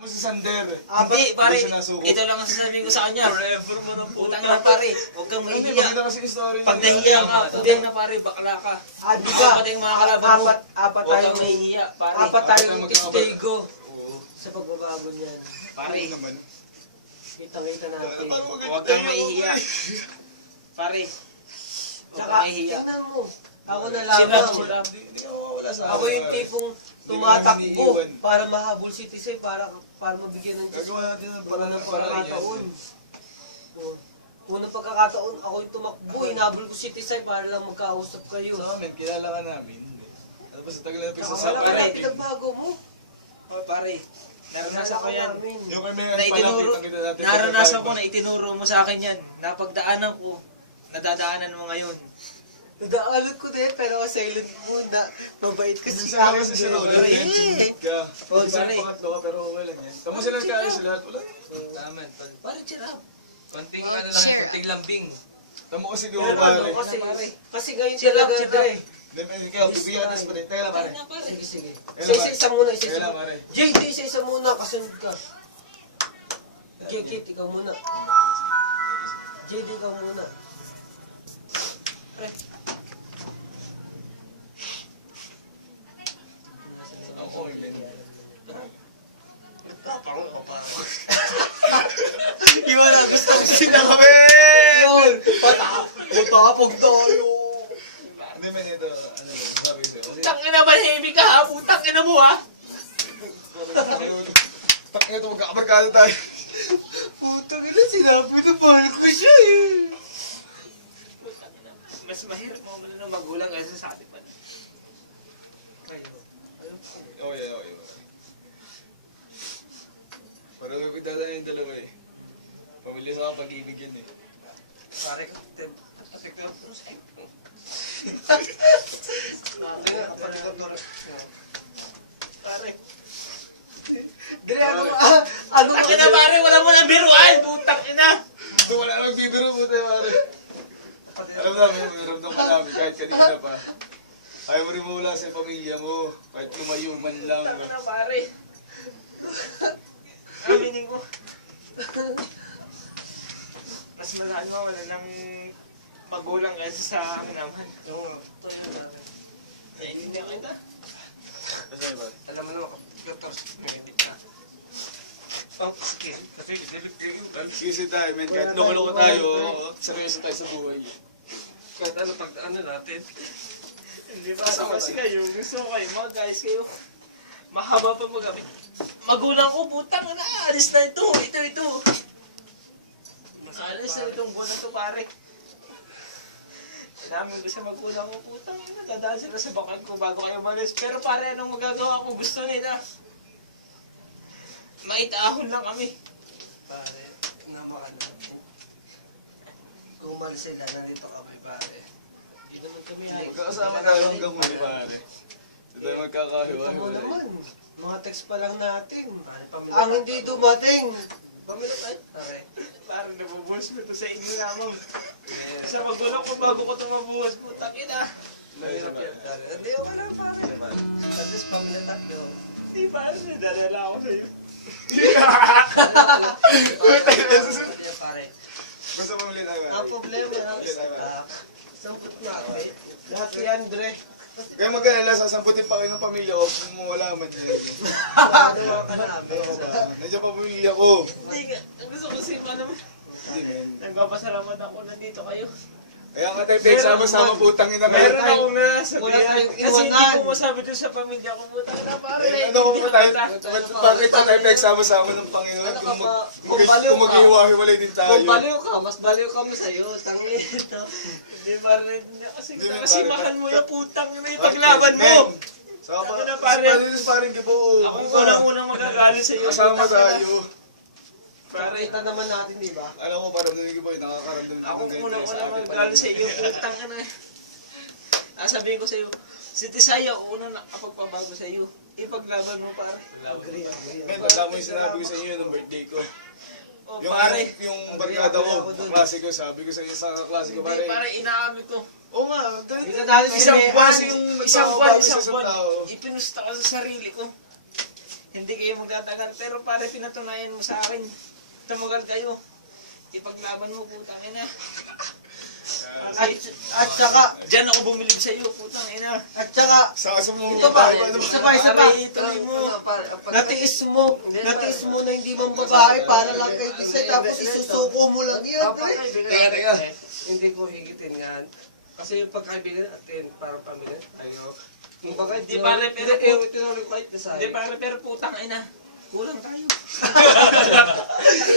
Mo si Sander. Hindi, pare. Hindi siya nasuko. Ito lang ang sasabihin ko sa kanya. Forever mo ng Utang puta. na pare. Huwag kang Hindi, mahihiya. maganda kasi yung story niya. Pag nahiya ka, utang na pare, bakla ka. Di ba? Apat yung mga kalaban mo. Apat Huwag tayo. kang mahihiya, pare. Apat tayo Apat ng tayo testigo Oo. sa pagbabago niyan. Pare, Ano naman? Kita-kita natin. huwag kang mahihiya. Pare, huwag Tsaka, kang mahihiya. tingnan mo. Ako na Sila, lamang. sila. Hindi ako wala sa Ako yung tipong tumatakbo para mahabol si Tisay para mabigyan ng Diyos. Gagawa natin ng Wala paraan ng ng paraan. pagkakataon. Unang pagkakataon, ako yung tumakbo. Hinabol ko si Tisay para lang magkausap kayo. Sa amin, kilala ka namin. Ano ba sa tagal na Wala pagsasabi ka na, natin? pinagbago mo. Pare, naranasan ko yan. Yung kami Na itinuro, natin. naranasan ko na itinuro mo sa akin yan. Napagdaanan ko, nadadaanan mo ngayon. Nadaalan ko din, pero silent mo na mabait kasi Minsan lang kasi sila ulit. Pare, Sumit ka. Oh, Minsan pare. pangatlo ka pero okay lang yan. Tamo sila nagkaayos sila at wala. Tama. Pare, cheer up. Konting ano lang yan, konting lambing. Tamo kasi Pero gawa pare. ano, kasi ngayon Chill up, talaga, chill up. Dre. Hindi, ikaw, bibiyatas pa rin. Teka lang pare. Kaya pare. Sige, sige. Kailan ba? Isa-isa muna, Teka isa-isa lang muna. pare. JD, isa-isa muna, kasunod ka. Kikit, ikaw muna. JD, ikaw muna. Pre. Ako, yun. Iba na, gusto ko Sila kami! yun. Patapog tayo. Hindi man ito, ano yun, sabi ko sa'yo. Tangina ba, heavy ka ha? Putang ina mo ha? Takina ito, magkakabarkada tayo. Putang ina, sinabi na mahal ko siya eh. Mas mahirap mo ng magulang kaysa sa atin man. Okay. Parang may pagdadaan yung dalawa eh. Pamilya sa pag-ibig yun eh. Pare ko, patik na ako sa iyo. Pare. Dre, ano Putang ina pare, wala mo lang biruan. Putang ina. Ito wala nang bibiro po tayo pare. Alam namin, mayroon ka namin kahit kanina pa. Ayaw mo rin mawala sa pamilya mo. Kahit lumayo man lang. Putang ina pare. Aminin ko. Mas malahan mo, wala lang magulang kaysa sa amin naman. Naiintindihan kita. Kasi ba? Alam mo naman, doktor, pwede ka. Oh, sige. Kasi, Kasi tayo, men. Kahit loko-loko tayo, seryoso tayo sa buhay. kahit ano, pag ano natin. Hindi ba kasi kayo, gusto ko kayo, mga guys kayo. Mahaba pa magabi. Magulang ko, putang na, alis na ito, ito. Alis na itong buwan na ito, pare. Namin ko sa magulang ko, putang na, dadaan sila sa bakan ko bago kayo malis. Pero pare, anong magagawa ko? Gusto nila. Maitahon lang kami. Pare, naman. Kung umalis sila, nandito kami, pare. Hindi naman kami ay. Magkakasama tayo hanggang huli pare. Hindi tayo magkakahiwa. Ito mo naman. Mga text pa lang natin. Pamilya Ang hindi dumating. Pamilya tayo. Parang nabubuhos mo ito sa inyo lamang. Sa magulang ko bago ko ito mabuhos, putang ina. Mahirap yan. Hindi, okay lang, pare. At least pamilya tayo. Di ba? Nadalala ako sa'yo. Pare. Basta pamilya tayo pare. Ang problema, Pamilya tayo pare. sampot natin. Lahat yan, Dre. Kaya mag-alala, sasamputin pa kayo ng pamilya ko kung mawala man yan. Ano ka namin sa... Nandiyan pa pamilya ko. Hindi nga. Gusto ko si naman. Hindi men. Nagpapasalamat ako nandito kayo. Kaya nga tayo, Peg, sama-sama putang ina Meron meron. akong Wala nasabihan. tayong Kasi hindi iwanan. ko masabi ko sa pamilya ko. Putang ina pare. Ano kung tayo, bakit tayo, Peg, sama-sama ng Panginoon? Ano ka ba? Kung Kung baliw ka. maghiwa-hiwalay din tayo. Kung baliw ka, mas baliw kami sa'yo. Tangin ito. Hindi pare. Kasi Hindi, men, kasi pare, mahal mo pare. yung putang ina yung paglaban mo. Saka pa, Ano na, pare? pare? Parang gibo. Ako unang-unang magagalit sa iyo. Kasama tayo. Pare. Kita naman natin, di ba? Alam ko, parang narinig ko nakakaramdam din Ako ng ganito unang-unang sa atin. magagalit sa iyo. Putang ina. Sabihin ko sa iyo. Si Tisaya, unang nakapagpabago sa iyo. Ipaglaban mo pare. Agree, agree. Men, tanda mo yung sinabi ko sa iyo nung birthday ko. Oh, Yung, pare. yung barkada ko, klase ko, sabi ko sa iyo sa klase ko, Hindi, pare. pare, inaamin ko. Oo nga, Dito dahil Isang sinehan. buwan, yung isang nagbabago sa buwan, isang tao. ipinusta ko sa sarili ko. hindi kayo magtatagal. Pero pare, pinatunayan mo sa akin. Tumagal kayo. Ipaglaban mo, putang ina. At saka, Diyan ako bumilib sa iyo, putang ina. at saka, Sasa mo ito pa, isa pa, isa pa. Pare, ituloy mo. Natiis mo na hindi man babae para lang kay Tisay, tapos isusuko mo lang yan. Teka. Hindi ko higitin nga. Kasi yung pagkaibigan natin, para pamilya tayo. Yung pagka, Di pare, pero tinuloy ko kahit na Hindi pare, pero putang ina. Kulang tayo.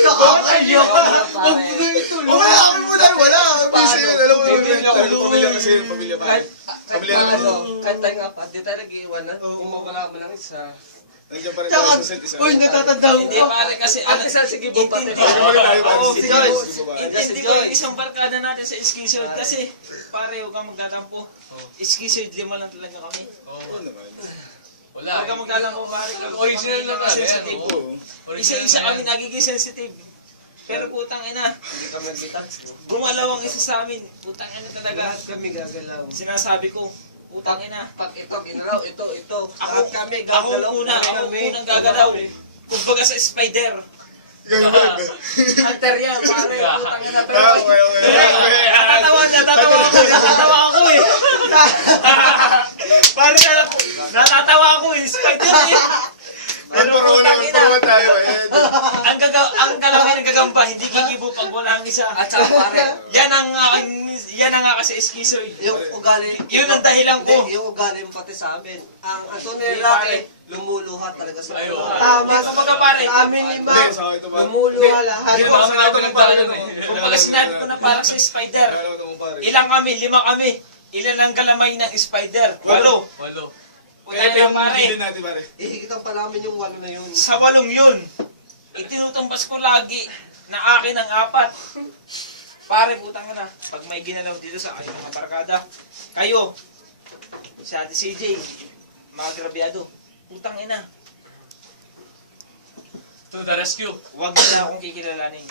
Kakakayo! Huwag mo ituloy! Wala kami mo dahil wala. Busy yun. Alam mo, Bibili ako pamilya kasi, pamilya pa. Pamilya naman yun. Kahit tayo nga pa, di tayo nag-iwan na. Kung mawala mo lang isa. Nandiyan pa rin Tsaka, tayo sa set isa. uy, natatandaan Hindi ko. pare kasi At isa, sige, intindi bumpate. Pagkamali tayo, pare. Oo, Si si Joyce. Joyce. Si babae. Intindi ko yung isang barkada natin sa Eskisod kasi pare, huwag kang magtatampo. Eskisod, 5 lang talaga kami. Oo naman. Huwag kang magtatampo pare. Original lang kasi. sensitive. Oo. Isa-isa kami nagiging sensitive. Pero putang ina, Hindi kami nag-touch. gumalaw ang isa sa amin. Putang ina talaga. Lahat kami gagalaw. Sinasabi ko, putang ina. Pag ito, ginalaw, ito. Lahat kami Ako gagalaw. ako unang gagalaw. Kumbaga sa spider. Hunter yan, pare. Putang ina. Pero Okay. natatawa ako eh. Pare, natatawa ako eh. Spider eh. Pero putang ina. tayo. Ayan. Ang kalaki ng gagamba, hindi kikibo pag wala ang isa. At saka pare, Yan ang nga kasi eskisoid. yung ugali. Yun ang dahilan ko. Hindi, yung ugali mo pati sa amin. Ang Antonio Hindi, Roque, pare. lumuluha talaga sa Ayo. Tama. Hindi, kumbaga pare. Sa amin lima, Hindi, sa akin ito ba? lumuluha lahat. Hindi, baka sa akin pinagdaanan eh. Kumbaga sinabi ko na parang sa spider. Alam mo pare. Ilang kami? 5 kami. Ilan ang galamay ng spider? 8. Kaya na pare. Hindi natin pare. Ihigitan pa namin yung walo na yun. Sa 8 yun, itinutumbas ko lagi na akin ang 4. Pare, putang na. Pag may ginalaw dito sa aking mga barkada, kayo, si Ate CJ, mga grabyado, putang ina. To the rescue. Huwag nila akong kikilalanin.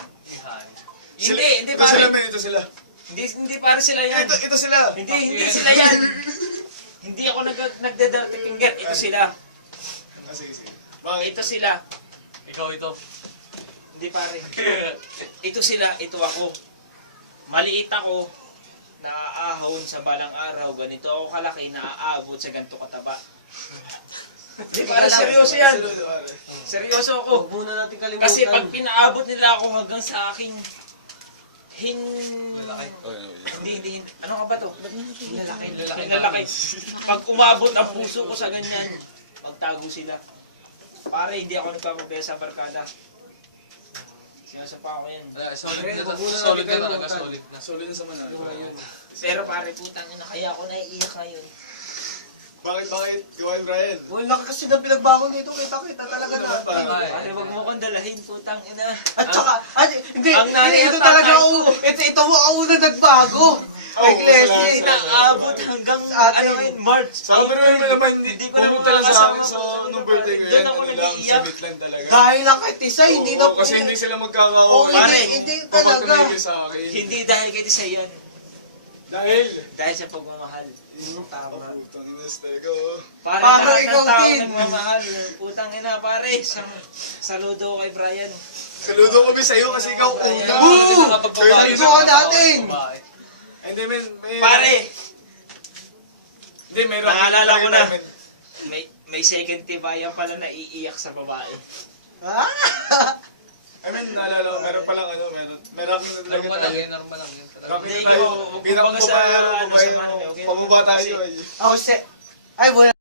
Hindi Ito pare. sila, men. Ito sila. Hindi pare sila yan. Ito sila. Hindi sila yan. Hindi ako nagda-dirty finger. Ito sila. Sige. Bakit? Ito sila. Ikaw ito. Hindi pare. Ito sila, ito ako. Maliit ako, naaahon sa balang araw, ganito ako kalaki, naaabot sa ganito kataba. Hindi pare, seryoso yan. Seryoso ako. Huwag muna natin kalimutan. Kasi pag pinaabot nila ako hanggang sa aking hindi. Ano nga ba to? Hinlalaki. Pag umabot ang puso ko sa ganyan, magtago sila. Pare, hindi ako nagpapabaya sa barkada. Sinasapa ako yan. Solid na talaga, solid na. Solid na sa Manalo. Pero pare, putang ina, kaya ako naiiyak ngayon. Bakit? Gawain Brian. Wala ka kasi ng pinagbago nito, kita talaga na. Pare, wag mo kong dalahin, putang ina. At saka, hindi, ang nanay ito at talaga tatay ako, ito mo ang unang nagbago. Kay Leslie, Inaabot hanggang, Ate. ano ngayon, March. Sabi rin naman, Hindi ko na pumunta lang sa makakasama akin sa sa nung birthday ko doon yan. ako Ano lang, nag-iiyak. sabit lang talaga. dahil lang kay Tisay, hindi na Oo, kasi hindi sila Oo, magkakaaway. Pare, hindi Kapag talaga. tumigil sa akin. Hindi dahil kay Tisay yan. Dahil. Dahil sa pagmamahal. Tama. Putang inas talaga oh. Pare, Para lahat ikaw ng tao din. nagmamahal. Putang ina, pare. Saludo kay Brian. Saludo kami sa'yo kasi ikaw una. Woo! Saludo Saludo ka natin! Hindi men, Pare, Hindi, meron. Naalala ko na. men. may second tibayan pala na iiyak sa babae. Ah! I mean, naalala ko, meron palang ano, meron kami na talaga tayo. Normal lang yun talaga. Kami Hindi, tayo, kung bilang kumbaga sa, babae, ano, babae, sa ano, okay. pamaba tayo. Ako si... Ay, wala.